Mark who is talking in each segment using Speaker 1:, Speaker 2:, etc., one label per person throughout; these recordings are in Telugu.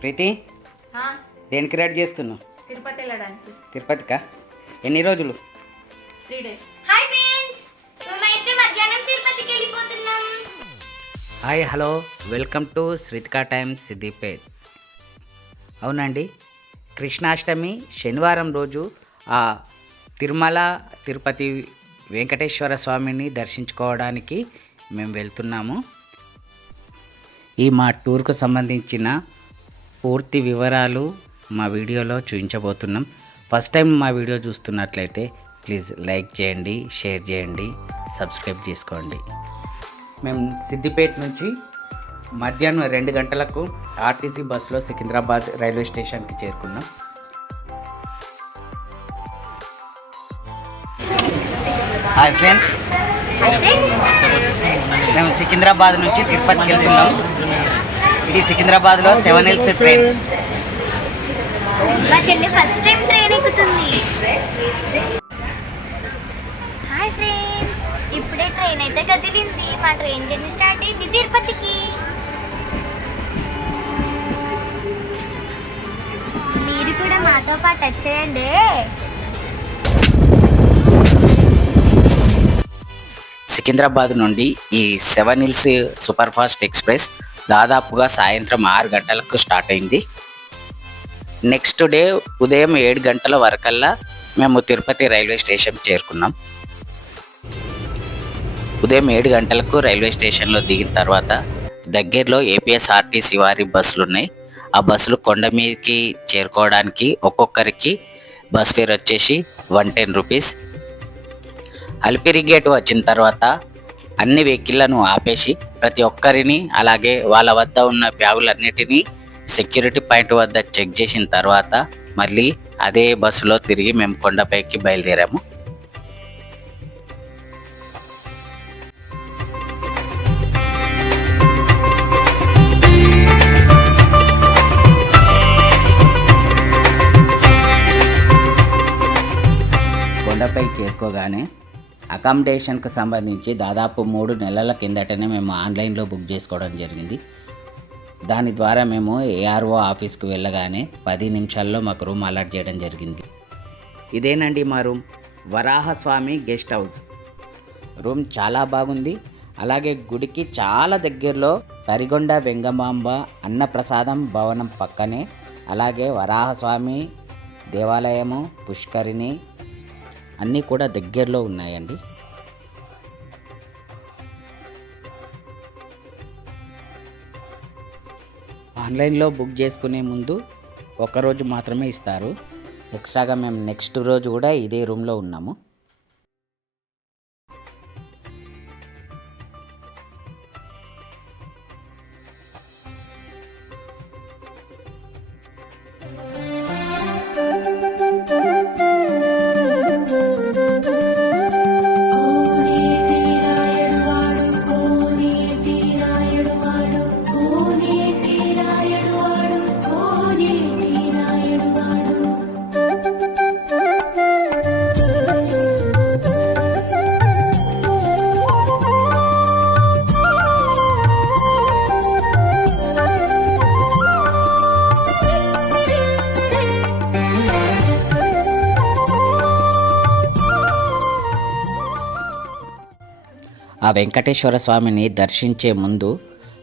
Speaker 1: ప్రీతి? దేనికి రెడీ చేస్తున్నావు?
Speaker 2: తిరుపతి వెళ్ళడానికి.
Speaker 1: తిరుపతికా? ఎన్ని రోజులు?
Speaker 2: Three days.
Speaker 3: Hi friends! మేమైతే మధ్యాహ్నం తిరుపతికి వెళ్ళిపోతున్నాం.
Speaker 1: Hi hello. Welcome to Sritika times Siddipet అవునండి. కృష్ణాష్టమి శనివారం రోజు ఆ తిరుమల తిరుపతి వెంకటేశ్వర స్వామిని దర్శించుకోవడానికి మేము వెళ్తున్నాము. ఈ మా టూర్కు సంబంధించిన పూర్తి వివరాలు మా వీడియోలో చూపించబోతున్నాం. ఫస్ట్ టైం మా వీడియో చూస్తున్నట్లయితే ప్లీజ్ లైక్ చేయండి షేర్ చేయండి సబ్స్క్రైబ్ చేసుకోండి. మేము సిద్దిపేట నుంచి మధ్యాహ్నం రెండు గంటలకు ఆర్టీసీ బస్సులో సికింద్రాబాద్ రైల్వే స్టేషన్కి చేరుకున్నాం. హాయ్ ఫ్రెండ్స్ మేము సికింద్రాబాద్ నుంచి తిరుపతికి వెళ్తున్నాం. ఇది సికింద్రాబాద్లో సెవెన్ హిల్స్ ట్రైన్
Speaker 3: మా చెల్లి ఫస్ట్ టైం ట్రైన్ ఎక్కుతుంది. హాయ్ ఫ్రెండ్స్ ఇప్పుడే ట్రైన్ అయితే కదిలింది. మా ట్రైన్ జర్నీ స్టార్ట్ అయింది తిరుపతికి. మీరు కూడా మాతో పాటు వచ్చేయండి.
Speaker 1: సికింద్రాబాద్ నుండి ఈ seven hills super fast express దాదాపుగా సాయంత్రం ఆరు గంటలకు స్టార్ట్ అయింది. నెక్స్ట్ డే ఉదయం ఏడు గంటల వరకల్లా మేము తిరుపతి రైల్వే స్టేషన్ చేరుకున్నాం. ఉదయం ఏడు గంటలకు రైల్వే స్టేషన్లో దిగిన తర్వాత దగ్గరలో ఏపీఎస్ఆర్టీసీ వారి బస్సులు ఉన్నాయి. ఆ బస్సులు కొండ మీదకి చేరుకోవడానికి ఒక్కొక్కరికి బస్ ఫేర్ వచ్చేసి one ten rupees. Alipiri gate వచ్చిన తర్వాత అన్ని వెహికల్లను ఆపేసి ప్రతి ఒక్కరిని అలాగే వాళ్ళ వద్ద ఉన్న బ్యాగులన్నిటినీ సెక్యూరిటీ పాయింట్ వద్ద చెక్ చేసిన తర్వాత మళ్ళీ అదే బస్సులో తిరిగి మేము కొండపైకి బయలుదేరాము. కొండపై చేరుకోగానే అకామిడేషన్కి సంబంధించి దాదాపు మూడు నెలల కిందటనే మేము ఆన్లైన్లో బుక్ చేసుకోవడం జరిగింది. దాని ద్వారా మేము ఏఆర్ఓ ఆఫీస్కి వెళ్ళగానే పది నిమిషాల్లో మాకు రూమ్ అలాట్ చేయడం జరిగింది. ఇదేనండి మా room. Varahaswamy guest house. Room చాలా బాగుంది. అలాగే గుడికి చాలా దగ్గరలో తరిగొండ వెంగమాంబ అన్నప్రసాదం భవనం పక్కనే అలాగే వరాహస్వామి దేవాలయము పుష్కరిణి అన్నీ కూడా దగ్గరలో ఉన్నాయండి. ఆన్లైన్లో బుక్ చేసుకునే ముందు ఒకరోజు మాత్రమే ఇస్తారు. ఎక్స్ట్రాగా మేము నెక్స్ట్ రోజు కూడా ఇదే రూమ్లో ఉన్నాము. వెంకటేశ్వర స్వామిని దర్శించే ముందు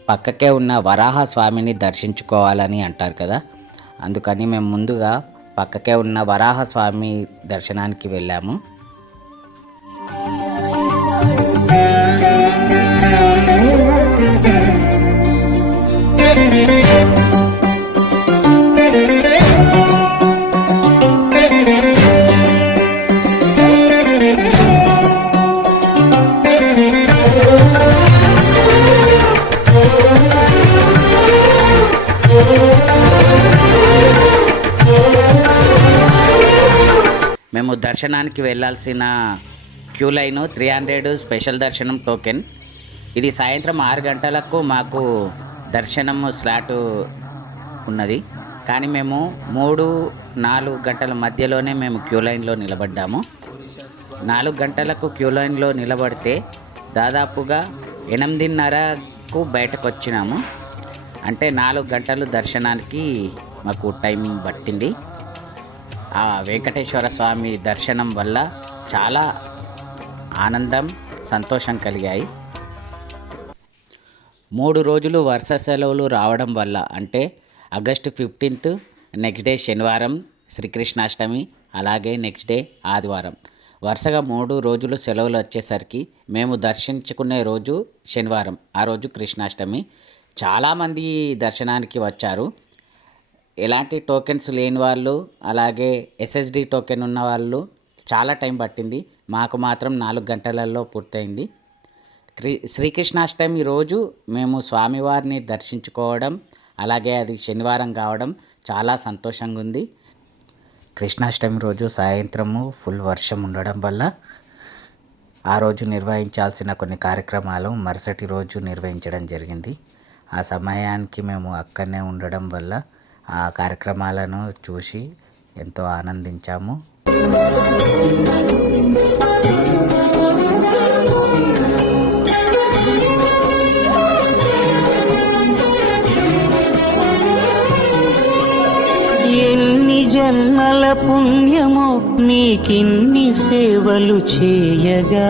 Speaker 1: పక్కకే ఉన్న వరాహ స్వామిని దర్శించుకోవాలని అంటారు కదా. అందుకని మేము ముందుగా పక్కకే ఉన్న వరాహ స్వామి దర్శనానికి వెళ్ళాము. మేము దర్శనానికి వెళ్ళాల్సిన queue line three hundred special దర్శనం టోకెన్. ఇది సాయంత్రం ఆరు గంటలకు మాకు దర్శనం స్లాట్ ఉన్నది. కానీ మేము మూడు నాలుగు గంటల మధ్యలోనే మేము క్యూ లైన్లో నిలబడ్డాము. నాలుగు గంటలకు క్యూ లైన్లో నిలబడితే దాదాపుగా ఎనిమిదిన్నరకు బయటకు వచ్చినాము అంటే నాలుగు గంటలు దర్శనానికి మాకు టైం పట్టింది. ఆ వెంకటేశ్వర స్వామి దర్శనం వల్ల చాలా ఆనందం సంతోషం కలిగాయి. మూడు రోజులు వరుస సెలవులు రావడం వల్ల అంటే ఆగస్టు ఫిఫ్టీన్త్ నెక్స్ట్ డే శనివారం శ్రీకృష్ణాష్టమి అలాగే నెక్స్ట్ డే ఆదివారం. వరుసగా మూడు రోజులు సెలవులు వచ్చేసరికి మేము దర్శించుకునే రోజు శనివారం ఆ రోజు కృష్ణాష్టమి. చాలామంది దర్శనానికి వచ్చారు. ఎలాంటి టోకెన్స్ లేని వాళ్ళు అలాగే ఎస్ఎస్డి టోకెన్ ఉన్న వాళ్ళు చాలా టైం పట్టింది. మాకు మాత్రం నాలుగు గంటలలో పూర్తయింది. క్రీ శ్రీకృష్ణాష్టమి రోజు మేము స్వామివారిని దర్శించుకోవడం అలాగే అది శనివారం కావడం చాలా సంతోషంగా ఉంది. కృష్ణాష్టమి రోజు సాయంత్రము ఫుల్ వర్షం ఉండడం వల్ల ఆ రోజు నిర్వహించాల్సిన కొన్ని కార్యక్రమాలు మరుసటి రోజు నిర్వహించడం జరిగింది. ఆ సమయానికి మేము అక్కడనే ఉండడం వల్ల ఆ కార్యక్రమాలను చూసి ఎంతో ఆనందించాము.
Speaker 4: ఎన్ని జన్మల పుణ్యమో నీకిన్ని సేవలు చేయగా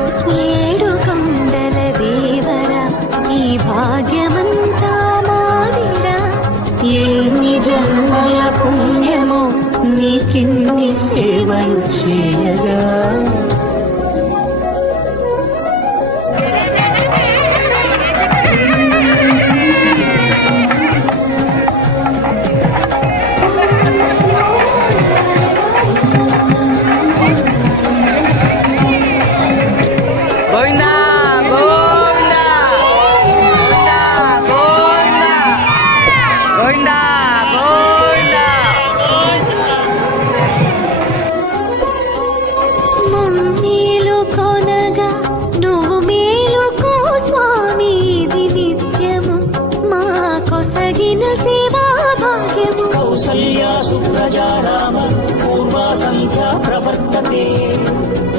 Speaker 4: కౌసల్యా సుప్రజా రామ పూర్వా సంధ్యా ప్రవర్తతే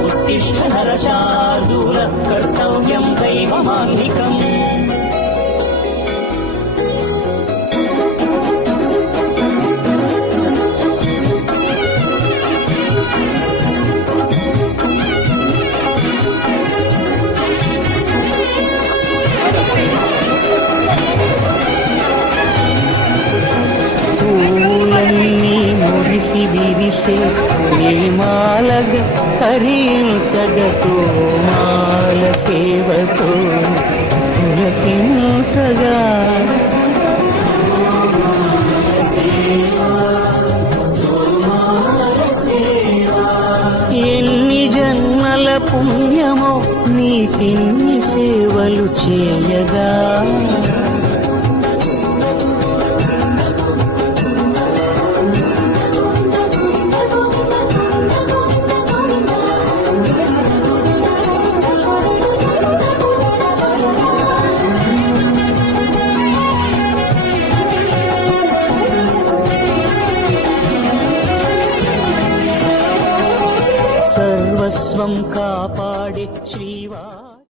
Speaker 4: ఉత్తిష్ట నరశార్దూల విరిసే నీమాలగ హరించగతో మాల సేవతో పులకింసగా ఎన్ని జన్మల పుణ్యమో నీకిన్ని సేవలు చేయగా.